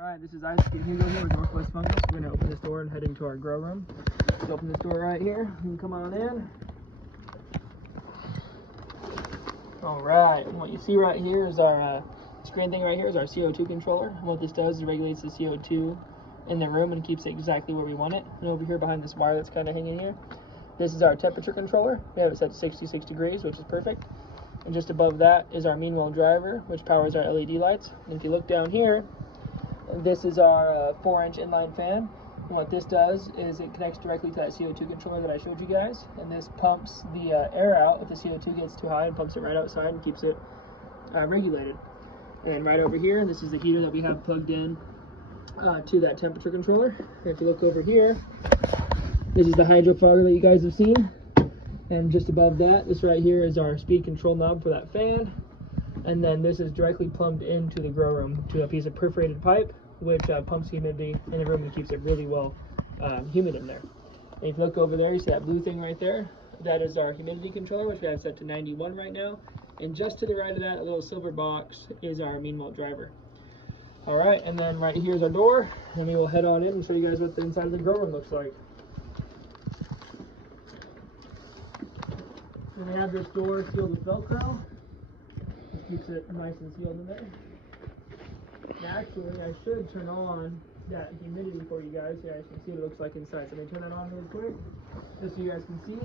Alright, this is Isaac and Hugo here with Northwest Fungus. We're going to open this door and head into our grow room. Let's open this door right here. You can come on in. Alright, what you see right here is our screen thing right here is our CO2 controller. And what this does is it regulates the CO2 in the room and keeps it exactly where we want it. And over here behind this wire that's kind of hanging here, this is our temperature controller. We have it set to 66 degrees, which is perfect. And just above that is our medicinal driver, which powers our LED lights. And if you look down here, this is our 4-inch inline fan. And what this does is it connects directly to that CO2 controller that I showed you guys. And this pumps the air out if the CO2 gets too high and pumps it right outside and keeps it regulated. And right over here, this is the heater that we have plugged in to that temperature controller. And if you look over here, this is the hydro fogger that you guys have seen. And just above that, this right here is our speed control knob for that fan. And then this is directly plumbed into the grow room to a piece of perforated pipe, which pumps humidity in the room and keeps it really well humid in there. And if you look over there, you see that blue thing right there? That is our humidity controller, which we have set to 91 right now. And just to the right of that, a little silver box is our mean malt driver. All right, and then right here is our door, and we will head on in and show you guys what the inside of the grow room looks like. And we have this door sealed with Velcro. It keeps it nice and sealed in there. And actually, I should turn on that humidity for you guys. Yeah, you can see what it looks like inside. So let me turn that on real quick, just so you guys can see.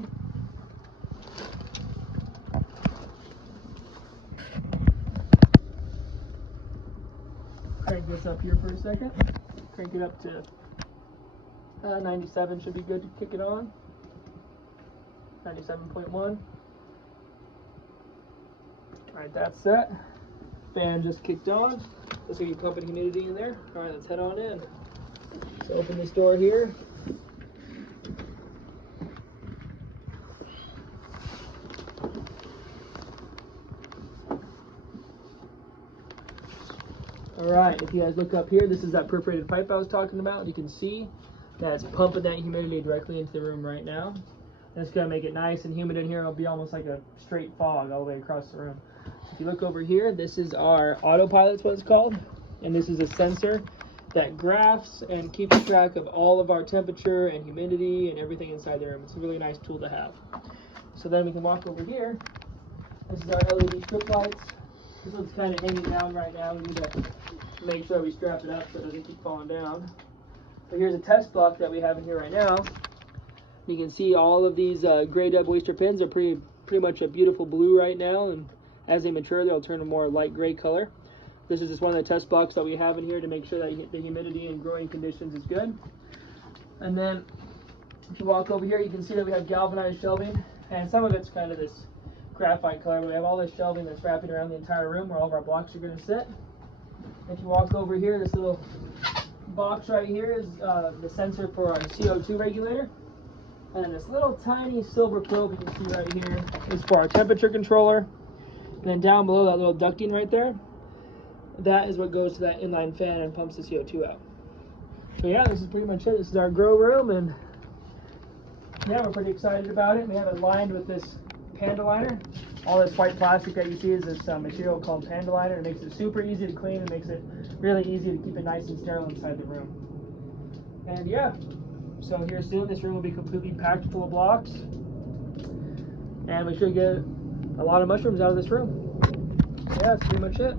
Crank this up here for a second. Crank it up to 97 should be good to kick it on. 97.1. Alright, that's set. Fan just kicked on. Let's see you pumping humidity in there. Alright, let's head on in. So open this door here. Alright, if you guys look up here, this is that perforated pipe I was talking about. You can see that it's pumping that humidity directly into the room right now. That's going to make it nice and humid in here. It'll be almost like a straight fog all the way across the room. If you look over here, this is our autopilot, what it's called. And this is a sensor that graphs and keeps track of all of our temperature and humidity and everything inside the room. It's a really nice tool to have. So then we can walk over here. This is our LED strip lights. This one's kind of hanging down right now. We need to make sure we strap it up so it doesn't keep falling down. But here's a test block that we have in here right now. You can see all of these gray dub oyster pins are pretty much a beautiful blue right now, and as they mature, they'll turn a more light gray color. This is just one of the test blocks that we have in here to make sure that the humidity and growing conditions is good. And then if you walk over here, you can see that we have galvanized shelving, and some of it's kind of this graphite color. We have all this shelving that's wrapping around the entire room where all of our blocks are going to sit. If you walk over here, this little box right here is the sensor for our CO2 regulator. And then this little tiny silver probe you can see right here is for our temperature controller. And then down below that little ducting right there, that is what goes to that inline fan and pumps the CO2 out. So yeah, this is pretty much it. This is our grow room, and yeah, we're pretty excited about it. We have it lined with this Panda liner. All this white plastic that you see is this material called Panda liner. It makes it super easy to clean and makes it really easy to keep it nice and sterile inside the room. And yeah. So here soon, this room will be completely packed full of blocks, and we should get a lot of mushrooms out of this room. Yeah, that's pretty much it.